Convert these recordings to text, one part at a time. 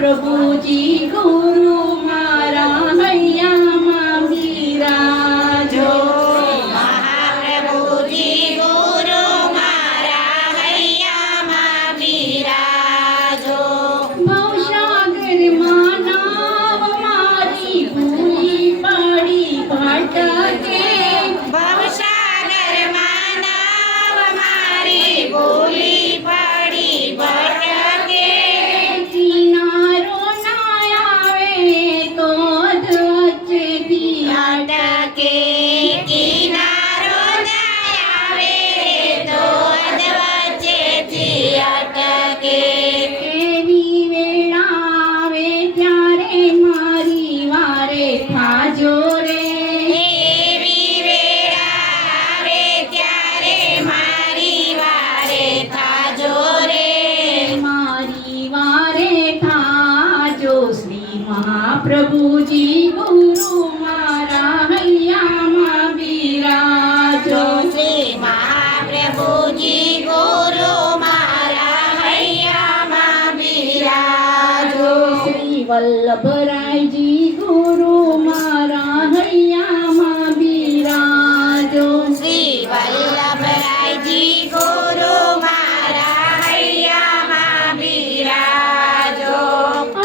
મહાપ્રભુજી ગુરુ મારા હૈયામાં બિરાજો. મહાપ્રભુજી ગુરુ મારા હૈયામાં બિરાજો. ભવસાગરમાં નાવ મારી ભૂલી પડી ભટકે. ભવસાગરમાં નાવ મારી ભૂલી પડી ભટકે. કિનારો ના આવે તો વચ્ચેથી અટકે. કિનારો ના આવે તો અધવચ્ચેથી અટકે. એવી વેળા આવે ત્યારે મારી વારે થાજો રે. એવી વેળા આવે ત્યારે મારી વારે થાજો રે. મારી વારે થાજો. શ્રી મહાપ્રભુજી ગુરુ મારા હૈયામાં બિરાજો. શ્રી મહાપ્રભુજી ગુરુ મારા હૈયામાં બિરાજો. શ્રી વલ્લભરાયજી ગુરુ મારા હૈયામાં બિરાજો. શ્રી વલ્લભરાયજી ગુરુ મારા હૈયામાં બિરાજો.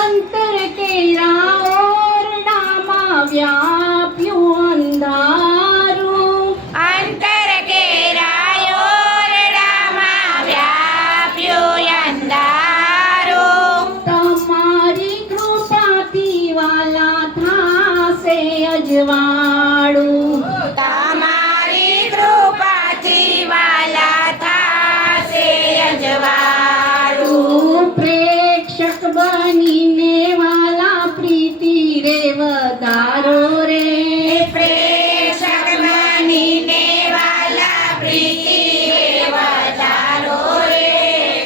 અંતર કેરા ઓરડામાં વ્યાપ્યું અંધારું. અંતર કેરાયો રડામાં વ્યાપ્યું અંધારું. તમારી કૃપાથી વાલા થાશે અજવાળું. તમારી કૃપાથી વાલા થાશે અજવાળું. તું પ્રેક્ષક બનીને વાલા પ્રીતિ રે વધારો રે. પ્રેષક બનીને વાલા પ્રીતિ વધારો રે.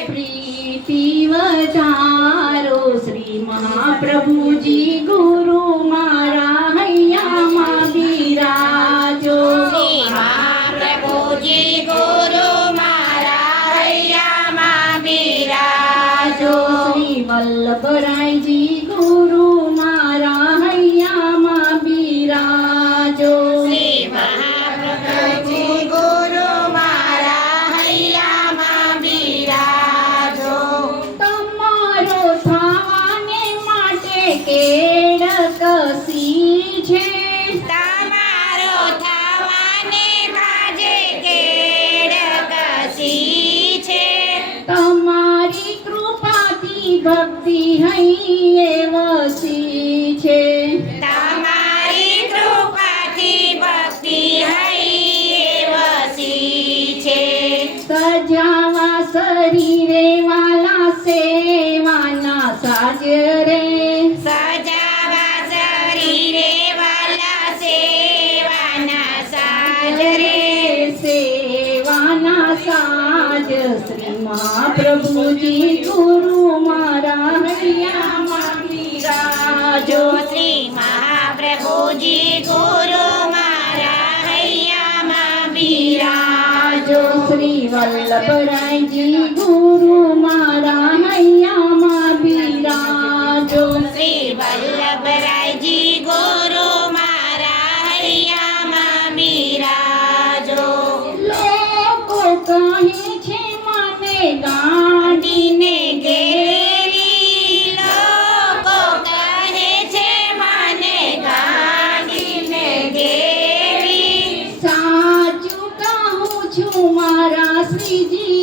પ્રીતિ વધારો. શ્રી મહાપ્રભુજી ગુરુ મારા હૈયામાં બિરાજો. શ્રી મહાપ્રભુજી ગુરુ મારા હૈયામાં બિરાજો. શ્રી વલ્લભરાયજી ગુરુ મારા હૈયામાં બિરાજો. શ્રી મહાપ્રભુજી ગુરુ મારા હૈયામાં બિરાજો. તમારો થવાને માટે કેળ કસી છે. તમારો થવાને કાજે કેડ કસી છે. તમારી કૃપાથી ભક્તિ હૈયે વસી છે. તમારી કૃપાથી ભક્તિ હૈયે વસી છે. સજાવા શરીરે વાલા સેવાના સાજ રે. સજાવા શરીરે વાલા સેવાના સાજ રે. સેવાના સાજ. શ્રી મહાપ્રભુજી ગુરુ મારા હૈયામાં બિરાજો. શ્રી મહાપ્રભુજી ગુરુ મારા હૈયામાં બિરાજો. શ્રી વલ્લભરાયજી ગુરુ મારા હૈયામાં બિરાજો. શ્રી વલ્લભરાયજી ગુરુ મારા હૈયામાં બિરાજો. લોકો કહે છે મને ગાંડીને ઘેરી લોકો કહે છે મને ગાંડીને ઘેરી. સાચું કહું છું મારા શ્રીજી